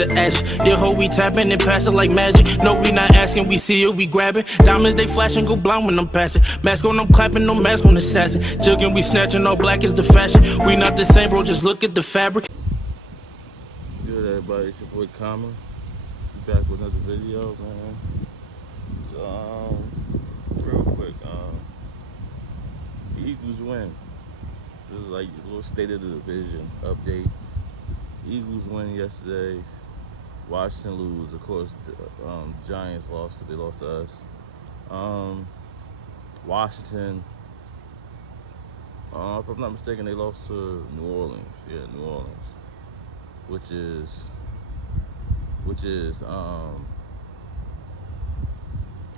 the ash. Yeah, ho, we tapping and passing like magic. No, we not asking, we see it, we grabbing. Diamonds, they flashing, go blind when I'm passing. Mask on, I'm clapping, no mask on assassin. Jugging, we snatching, all black is the fashion. We not the same, bro, just look at the fabric. Good, everybody, it's your boy Common. Back with another video, man. So, real quick, the Eagles win. This is like a little state of the division update. Eagles win yesterday. Washington lose. Of course, the Giants lost because they lost to us. Washington, if I'm not mistaken, they lost to New Orleans. Yeah, New Orleans, which is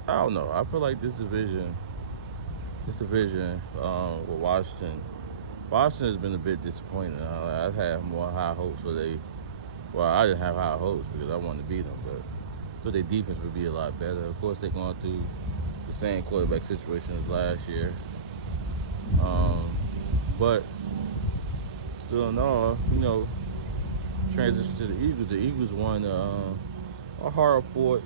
I don't know. I feel like this division with Washington has been a bit disappointing. I've had more high hopes for I didn't have high hopes because I wanted to beat them, but so their defense would be a lot better. Of course, they're going through the same quarterback situation as last year. But still in all, transition to the Eagles. The Eagles won a hard-fought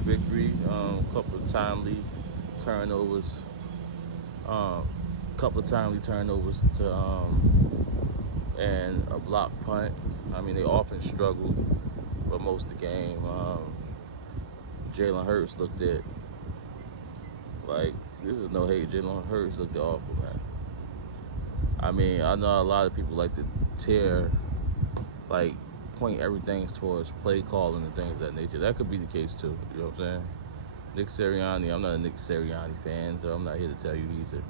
victory. A couple of timely turnovers. And a block punt. I mean, they often struggled for most of the game. Jalen Hurts looked at, like, this is no hate. Jalen Hurts looked awful, man. I mean, I know a lot of people like to point everything towards play calling and things of that nature. That could be the case too, you know what I'm saying? Nick Sirianni, I'm not a Nick Sirianni fan, so I'm not here to tell you he's a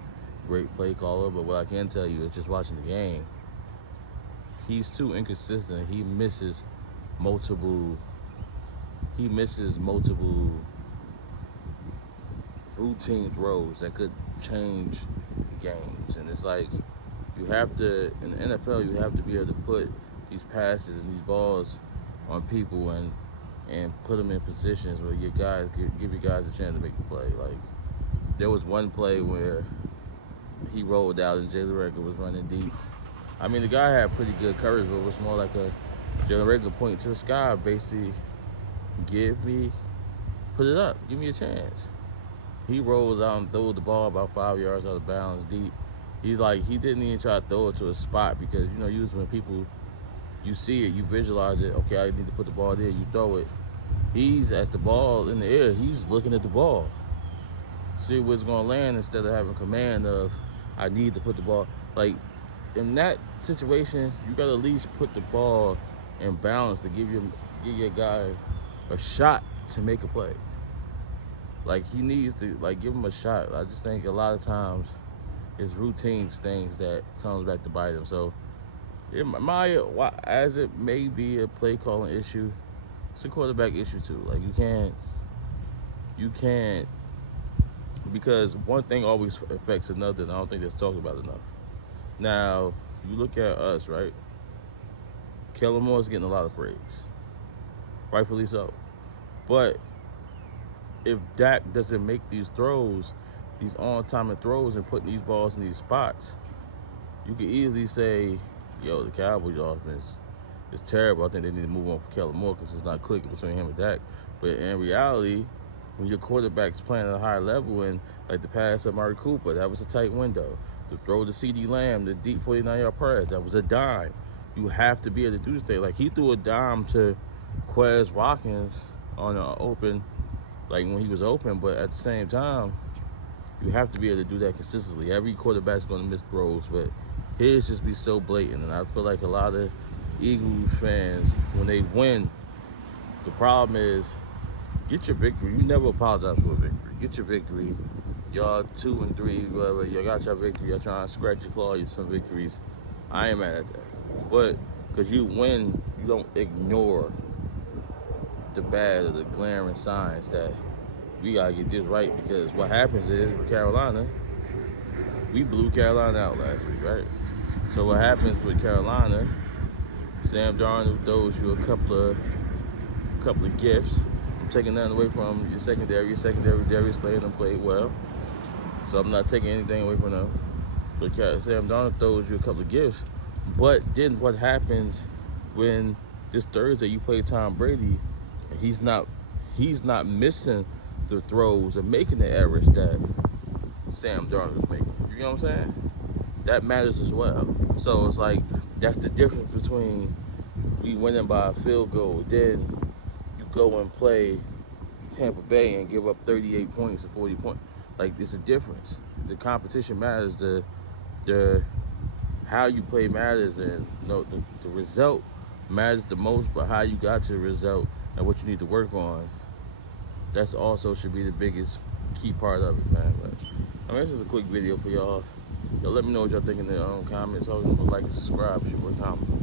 great play caller, but what I can tell you is just watching the game, he's too inconsistent. He misses multiple routine throws that could change games. And it's like, you have to, in the NFL, you have to be able to put these passes and these balls on people and put them in positions where your guys give you guys a chance to make the play. Like, there was one play where he rolled out and Jalen Reagor was running deep. I mean, the guy had pretty good coverage, but it was more like a Jalen Reagor pointing to the sky, basically, put it up, give me a chance. He rolls out and throws the ball about 5 yards out of bounds deep. He didn't even try to throw it to a spot because, usually when people, you see it, you visualize it, okay, I need to put the ball there, you throw it. He's at the ball in the air, he's looking at the ball. See where it's going to land instead of having command of, I need to put the ball. Like, in that situation, you got to at least put the ball in balance to give your guy a shot to make a play. Like, he needs to, give him a shot. I just think a lot of times it's routine things that comes back to bite him. So, as it may be a play calling issue, it's a quarterback issue too. Like, you can't, because one thing always affects another, and I don't think that's talked about enough. Now, you look at us, right? Kellen Moore's getting a lot of praise, rightfully so. But if Dak doesn't make these throws, these on-time throws and putting these balls in these spots, you could easily say, yo, the Cowboys offense is terrible. I think they need to move on for Kellen Moore because it's not clicking between him and Dak. But in reality, when your quarterback's playing at a higher level, and like the pass of Amari Cooper, that was a tight window. To throw to CD Lamb, the deep 49-yard pass, that was a dime. You have to be able to do this thing. Like, he threw a dime to Quez Watkins on an open, like when he was open, but at the same time, you have to be able to do that consistently. Every quarterback's going to miss throws, but his just be so blatant. And I feel like a lot of Eagles fans, when they win, the problem is, get your victory. You never apologize for a victory. Get your victory. Y'all 2-3, whatever. Y'all got your victory. Y'all trying to scratch your claw, you some victories. I ain't mad at that. But because you win, you don't ignore the bad or the glaring signs that we got to get this right. Because what happens is, with Carolina, we blew Carolina out last week, right? So what happens with Carolina, Sam Darnold throws you a couple of gifts. I'm taking nothing away from your secondary. Your secondary, Darius Slay, them played well. So I'm not taking anything away from them. But Sam Darnold throws you a couple of gifts. But then what happens when this Thursday you play Tom Brady, and he's not missing the throws and making the errors that Sam Darnold is making. You know what I'm saying? That matters as well. So it's like that's the difference between we winning by a field goal, then you go and play Tampa Bay and give up 38 points or 40 points. Like, it's a difference. The competition matters. The how you play matters, and the result matters the most. But how you got to the result and what you need to work on, that's also should be the biggest key part of it, man. But I mean, this is a quick video for y'all. Y'all let me know what y'all think in the comments. Also, like and subscribe. It's your boy Common.